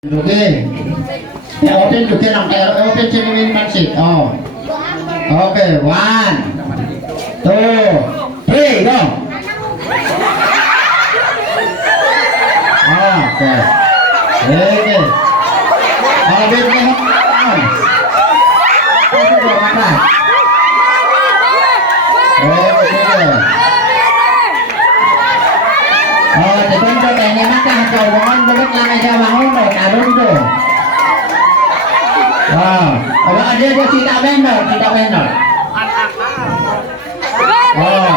Okay. Open dukin ang open sinimin pansit. Oh. Okay, 1, 2, 3, go. Okay. Okay. Oh, wait na mo. Oh, depende kay ni maka ka wongan bulat lang ay mahon do tarun do. Kalau ada dia kita benar. Oh.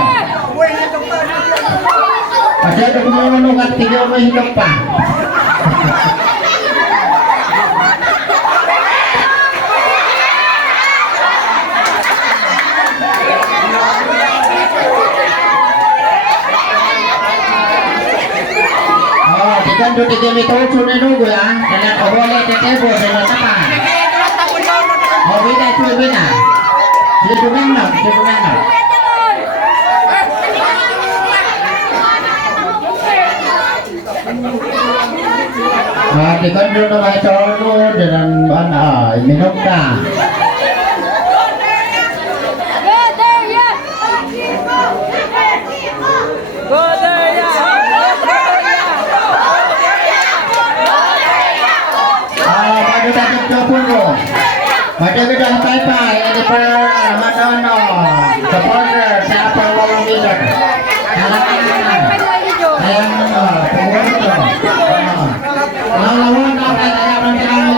Ada dokumen kat 3 orang hidup pa. Ikan do tiga meter cune nunggu ya, dan kau boleh tetebo dengan apa? Oh beda itu beda. Dia tu mana? Ikan do nama cowok dengan mana? Minum dah. Macam kita sampai ada per Madonna, supporter siapa orang leader. Lawan apa saya rencana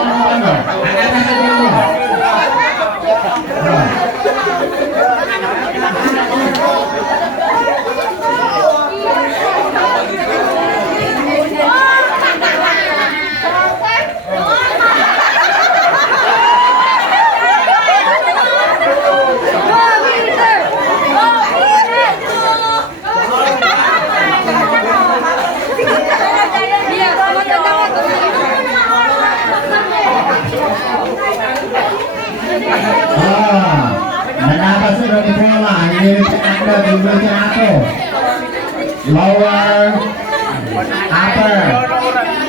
Kenapa sudah dibawa? Ini ada di bagian aku. Lower, upper,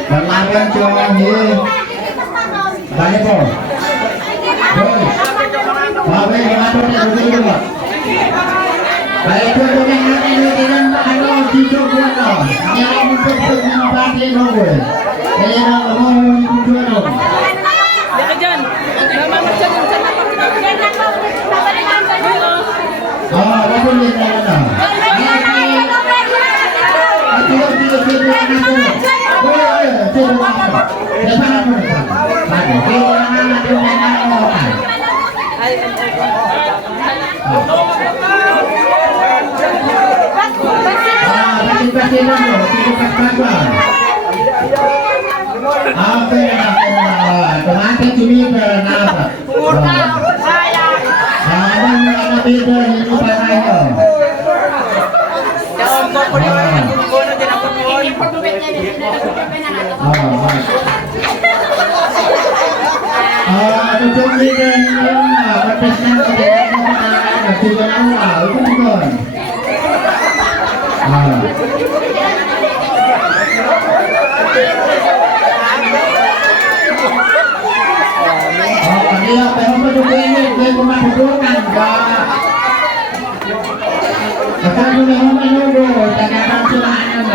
berlawan cuma ini. Balik bol. Bawa mengatur dari dulu. Baik tu dengan ini dengan anu tidur buat. Yang untuk menyampai nunggu. Ini mau tidur. Tomato cumi berapa? Dia pengen ini dia cuma bukan akan menunggu jangan celahan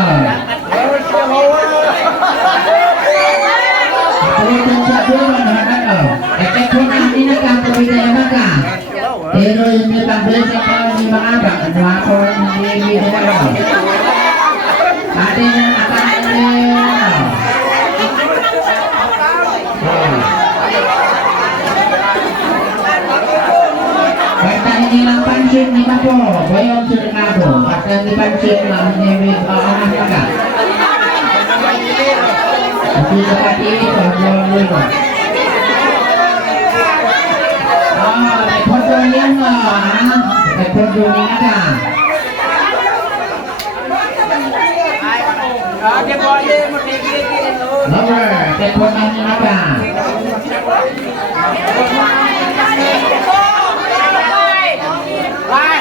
Pero yung tambay sa pangimanga ako hindi ate na basta hindi lang pansin ni Papo bayong sirinado basta hindi pansin lang hindi anak ka hindi kapati ito yan rekodo ni ada. Ada boleh merdeka itu. Nomor rekodo ni ada. Wah.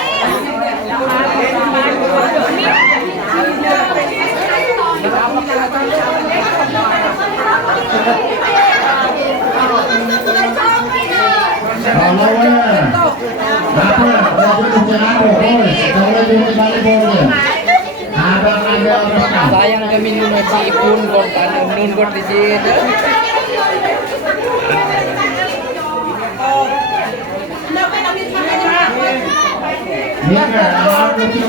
Sayang kami nun si Ipun Gord, nun Gord di sini. Ini sekarang yang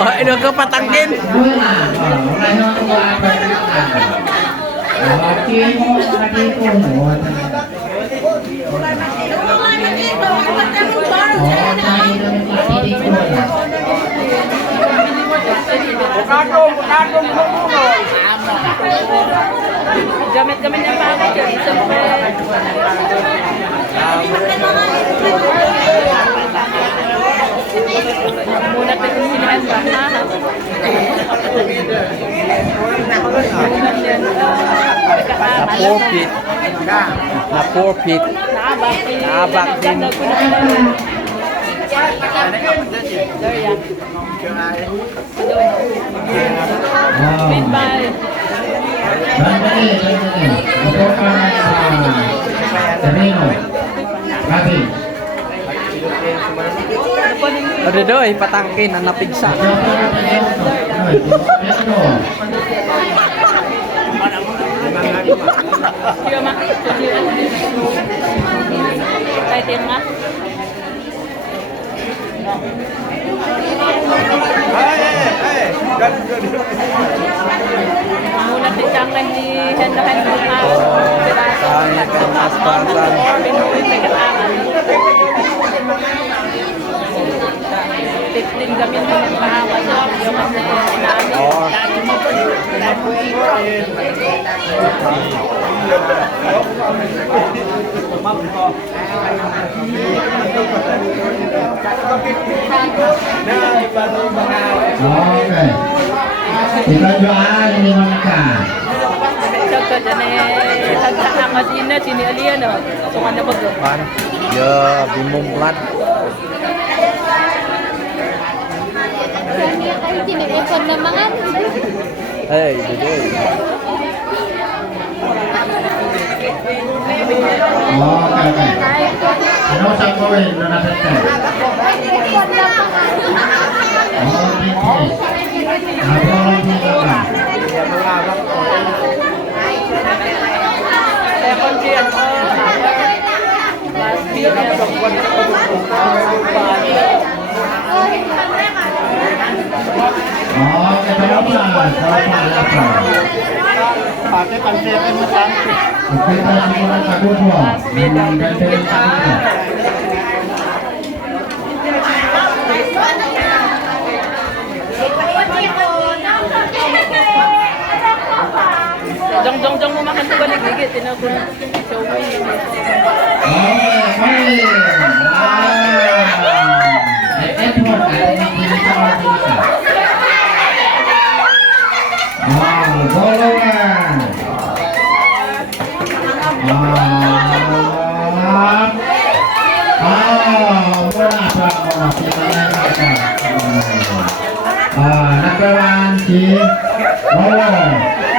Oh, ini ke patangkin. Gamit-gamit yang pakai jadi sampai muna tayo sinahan ba? Na forfeit. Naabak din. Goodbye. Ada doy patangkin ang napigsa. Tay tiền mắt. Muna tincang lagi hendahan rumah. Pinuwi sa katangan. 15 kami ng pahawas yung kasi namin. Oke. Kita jual ini mana? Saka dyan hagtaangat ina, sini aliyan o. So nga na bago. Ya, bimumlat. Tinipon na mga. Hey, doy. Oke. Ano sa kowe na natin? Second year ko. Last year. Oke, berapa? Pakai pancetan santai. Kita semua takut dua. Jong mo makan tuh balik-balik tinapon. Showing. Number one,